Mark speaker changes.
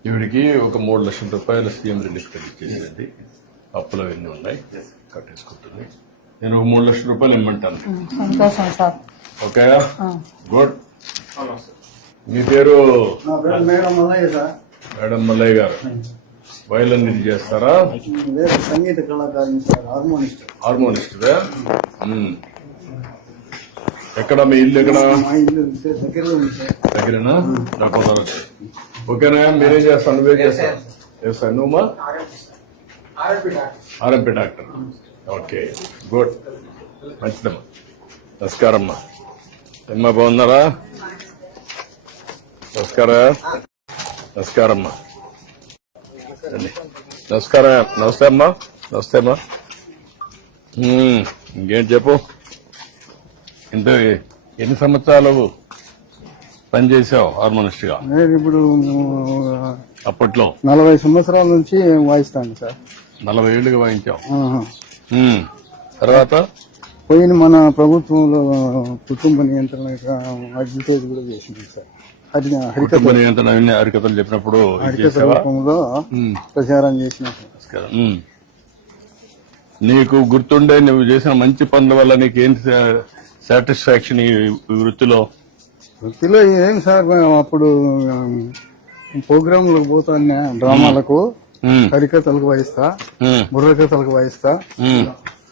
Speaker 1: ఈవిడికి ఒక 3 లక్షల రూపాయల సీఎం రిలీఫ్ ఇచ్చేసేయండి. అప్పులు అవన్నీ ఉన్నాయి, కట్టేసుకుంటుంది. నేను ఒక 3 లక్షల రూపాయలు ఇమ్మంటాను.
Speaker 2: సంతోషం సార్.
Speaker 1: Okay, good. మీ పేరు?
Speaker 3: మేడం మల్లయ్య సార్.
Speaker 1: మేడం మల్లయ్య గారు వయలిన్ ఇది చేస్తారా?
Speaker 3: సంగీత కళాకారుని సార్, హార్మోనిస్ట్.
Speaker 1: హార్మోనిస్ట్దా? ఎక్కడ మీ ఇల్లు? ఎక్కడ?
Speaker 3: మా ఇల్లు దగ్గరలో ఉంది సార్.
Speaker 1: దగ్గరేనా? నాకు ఓకేనా? మీరేం చేస్తాను? నువ్వేం చేస్తాను? చేస్తాను నువ్వు? RMP doctor. ఓకే, గుడ్, మంచిదమ్మా. నమస్కారం అమ్మా. అమ్మా బాగున్నారా? నమస్కారం అమ్మా. నమస్కారం. నమస్తే అమ్మా. నమస్తే అమ్మా. ఇంకేం చెప్పు. ఇంత ఎన్ని సంవత్సరాలు పనిచేసావు హార్మోనిస్ట్ గా?
Speaker 3: నేను ఇప్పుడు
Speaker 1: అప్పట్లో
Speaker 3: 40 సంవత్సరాల నుంచి వాయిస్తాను సార్.
Speaker 1: 40 ఏళ్ళుగా వాయించావు. తర్వాత
Speaker 3: పోయిన మన ప్రభుత్వంలో కుటుంబ నియంత్రణ అడ్వర్టైజ్ కూడా చేసింది సార్.
Speaker 1: కుటుంబ నియంత్రణ హరికథలు చెప్పినప్పుడు
Speaker 3: హరికథ రూపంలో ప్రచారం చేసిన.
Speaker 1: నీకు గుర్తుండే నువ్వు చేసిన మంచి పనుల వల్ల నీకు ఏంటి సాటిస్ఫాక్షన్ ఈ వృత్తిలో?
Speaker 3: వృత్తిలో ఏం సార్, అప్పుడు ప్రోగ్రాంలకు పోతాను, డ్రామాలకు, హరికథలకు వాయిస్తా, బుర్రకథలకు వాయిస్తా.